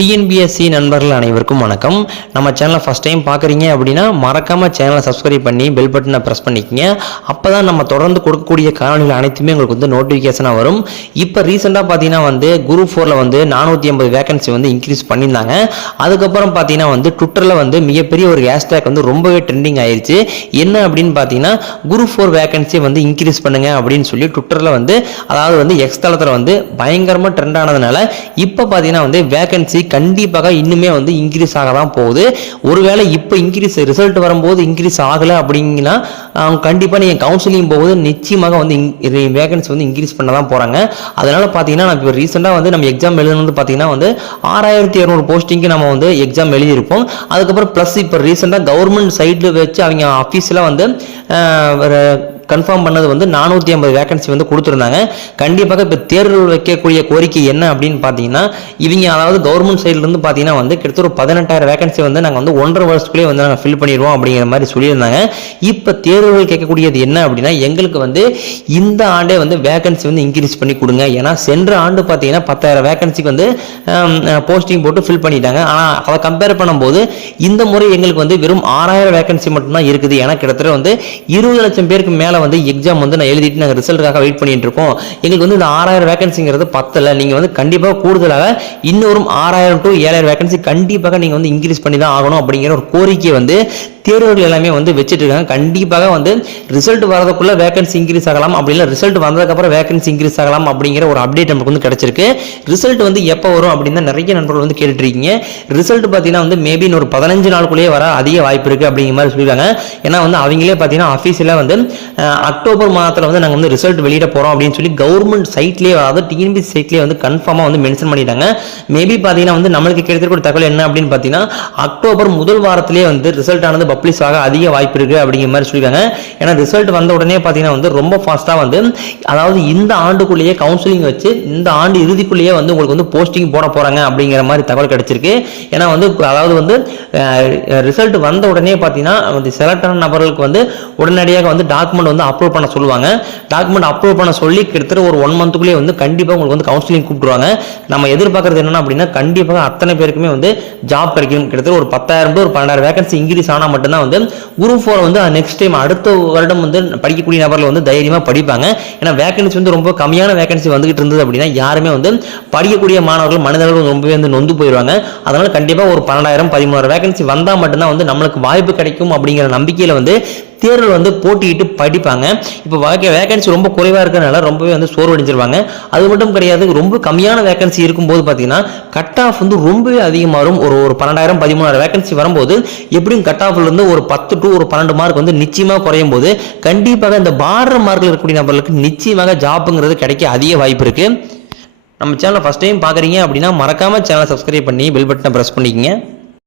TNPSC நண்பர்கள் அனைவருக்கும் வணக்கம். நம்ம சேனலை ஃபஸ்ட் டைம் பார்க்குறீங்க அப்படின்னா மறக்காமல் சேனலை சப்ஸ்கிரைப் பண்ணி பெல் பட்டனை ப்ரெஸ் பண்ணிக்கங்க. அப்போ தான் நம்ம தொடர்ந்து கொடுக்கக்கூடிய காணொலிகள் அனைத்துமே உங்களுக்கு வந்து நோட்டிஃபிகேஷனாக வரும். இப்போ ரீசெண்டாக பார்த்தீங்கன்னா குரூப் 4ல் 480 வேகன்சி இன்க்ரீஸ் பண்ணியிருந்தாங்க. அதுக்கப்புறம் பார்த்தீங்கன்னா ட்விட்டரில் மிகப்பெரிய ஒரு ஹேஷ்டேக் ரொம்பவே ட்ரெண்டிங் ஆயிடுச்சு. என்ன அப்படின்னு பார்த்தீங்கன்னா குரூப் 4 வேகன்சி இன்க்ரீஸ் பண்ணுங்க அப்படின்னு சொல்லி ட்விட்டரில் அதாவது எக்ஸ் தளத்தில் பயங்கரமாக ட்ரெண்ட் ஆனதுனால இப்போ பார்த்தீங்கன்னா வேகன்சி கண்டிப்பாக இன்னுமே இன்க்ரீஸ் ஆக தான் போகுது. ஒருவேளை இப்போ இன்க்ரீஸ் ரிசல்ட் வரும்போது இன்க்ரீஸ் ஆகலை அப்படிங்கன்னா கண்டிப்பாக நீங்கள் கவுன்சிலிங் போகுது நிச்சயமாக வேகன்சி இன்க்ரீஸ் பண்ண தான் போகிறாங்க. அதனால் பார்த்தீங்கன்னா நான் இப்போ ரீசெண்டாக நம்ம எக்ஸாம் எழுதுனது பார்த்தீங்கன்னா 6200 போஸ்டிங்க்கு நம்ம எக்ஸாம் எழுதியிருப்போம். அதுக்கப்புறம் ப்ளஸ் இப்போ ரீசெண்டாக கவர்மெண்ட் சைடில் வச்சு அவங்க ஆஃபீஸில் கன்ஃபார்ம் பண்ணது 450 வேகன்சி கொடுத்துருந்தாங்க. கண்டிப்பாக இப்போ தேர்தல் வைக்கக்கூடிய கோரிக்கை என்ன அப்படின்னு பார்த்தீங்கன்னா இவங்க அதாவது கவர்மெண்ட் சைட்லேருந்து பார்த்தீங்கன்னா கிட்டத்தட்ட ஒரு 18000 வேகன்சி நாங்கள் 1.5 வருஷத்துக்குள்ளே நாங்கள் ஃபில் பண்ணிடுவோம் அப்படிங்கிற மாதிரி சொல்லியிருந்தாங்க. இப்போ தேர்தல்கள் கேட்கக்கூடியது என்ன அப்படின்னா எங்களுக்கு இந்த ஆண்டே வேகன்சி இன்க்ரீஸ் பண்ணி கொடுங்க. ஏன்னா சென்ற ஆண்டு பார்த்தீங்கன்னா 10000 வேகன்சிக்கு போஸ்டிங் போட்டு ஃபில் பண்ணிட்டாங்க. ஆனால் அதை கம்பேர் பண்ணும்போது இந்த முறை எங்களுக்கு வெறும் 6000 வேகன்சி மட்டும்தான் இருக்குது. ஏன்னா கிட்டத்தட்ட 20 லட்சம் பேருக்கு மேலே எக்ஸாம் நான் எழுதிட்டு நாங்கள் ரிசல்ட்டுக்காக வெயிட் பண்ணிட்டு இருக்கோம். எங்களுக்கு இந்த 6000 வேகன்சிங்கிறது பத்தல. நீங்க கண்டிப்பாக கூடுதலாக இன்னொரு 6000 to 7000 வேகன்சி கண்டிப்பாக நீங்க இன்க்ரீஸ் பண்ணி தான் ஆகணும் அப்படிங்கிற ஒரு கோரிக்கை தேர்வுகள் எல்லாமே வச்சுட்டு இருக்காங்க. கண்டிப்பாக ரிசல்ட் வரதுக்குள்ள வேகன்சி இன்க்ரீஸ் ஆகலாம், அப்படி இல்லை ரிசல்ட் வந்ததுக்கப்புறம் வேகன்சி இன்க்ரீஸ் ஆகலாம் அப்படிங்கிற ஒரு அப்டேட் நமக்கு கிடைச்சிருக்கு. ரிசல்ட் எப்போ வரும் அப்படின்னு நிறைய நண்பர்கள் கேட்டுட்டு இருக்கீங்க. ரிசல்ட் பார்த்தீங்கன்னா மேபி ஒரு 15 நாளுக்குள்ளேயே வர அதிக வாய்ப்பு இருக்கு அப்படிங்கிற மாதிரி சொல்லியிருக்காங்க. ஏன்னா அவங்களே பார்த்தீங்கன்னா ஆஃபீஸில் அக்டோபர் மாதத்தில் நாங்கள் ரிசல்ட் வெளியிட போகிறோம் அப்படின்னு சொல்லி கவர்மெண்ட் சைட்லேயே அதாவது டிஎன்பிஎஸ்சி சைட்லேயே கன்ஃபார்மாக மென்ஷன் பண்ணிட்டாங்க. மேபி பார்த்தீங்கன்னா நம்மளுக்கு கிடைத்திருக்கிற தகவல் என்ன அப்படின்னு பார்த்தீங்கன்னா அக்டோபர் முதல் வாரத்திலேயே ரிசல்ட் ஆனது பப்ளிஷ் ஆக அதிக வாய்ப்பு இருக்கு அப்படிங்கிற மாதிரி சொல்லியிருக்காங்க. ஏன்னா ரிசல்ட் வந்த உடனே பார்த்தீங்கன்னா ரொம்ப ஃபாஸ்ட்டாக அதாவது இந்த ஆண்டுக்குள்ளேயே கவுன்சிலிங் வச்சு இந்த ஆண்டு இறுதிக்குள்ளேயே உங்களுக்கு போஸ்டிங் போட போகிறாங்க அப்படிங்கிற மாதிரி தகவல் கிடைச்சிருக்கு. ஏன்னா அதாவது ரிசல்ட் வந்த உடனே பார்த்தீங்கன்னா செலக்ட் ஆன நபர்களுக்கு உடனடியாக டாக்குமெண்ட் அப்ரூவ் பண்ண சொல்லுவாங்க. டாக்குமெண்ட் அப்ரூவ் பண்ண சொல்லி கிட்டத்தட்ட ஒரு 1 மந்த்துக்குள்ளேயே கண்டிப்பாக உங்களுக்கு கவுன்சிலிங் கூப்பிடுவாங்க. நம்ம எதிர்பார்க்கறது என்னன்னா அப்படின்னா கண்டிப்பாக அத்தனை பேருக்குமே ஜாப் கிடைக்கும். கிட்டத்தட்ட ஒரு 10000 to 12000 வேகன்சி இன்க்ரீஸ் ஆனால் மட்டும்தான் குரூப் 4 நெக்ஸ்ட் டைம் அடுத்த வருடம் படிக்கக்கூடிய நபர்கள் தைரியமாக படிப்பாங்க. ஏன்னா வேகன்சி ரொம்ப கம்மியான வேகன்சி வந்துகிட்டு இருந்தது அப்படின்னா யாருமே படிக்கக்கூடிய மாணவர்கள் மனிதர்கள் ரொம்பவே நொந்து போயிடுவாங்க. அதனால கண்டிப்பாக ஒரு 12000 13000 வேகன்சி வந்தால் மட்டும்தான் நம்மளுக்கு வாய்ப்பு கிடைக்கும் அப்படிங்கிற நம்பிக்கையில் தேர்தல் போட்டிட்டு படிப்பாங்க. இப்போ வேகன்சி ரொம்ப குறைவாக இருக்கிறதுனால ரொம்பவே சோர்வடைஞ்சிருவாங்க. அது மட்டும் கிடையாது, ரொம்ப கம்மியான வேகன்சி இருக்கும்போது பார்த்தீங்கன்னா கட் ஆஃப் ரொம்பவே அதிகமாகும். ஒரு 12000 13000 வேகன்சி வரும்போது எப்படியும் கட் ஆஃப்ல இருந்து ஒரு 10 to 12 மார்க் நிச்சயமாக குறையும் போது கண்டிப்பாக இந்த பார்டர் மார்க்கில் இருக்கக்கூடிய நபர்களுக்கு நிச்சயமாக ஜாப்புங்கிறது கிடைக்க அதிக வாய்ப்பு இருக்கு. நம்ம சேனலை ஃபர்ஸ்ட் டைம் பார்க்குறீங்க அப்படின்னா மறக்காம சேனலை சப்ஸ்கிரைப் பண்ணி பெல் பட்டனை ப்ரெஸ் பண்ணிக்கங்க.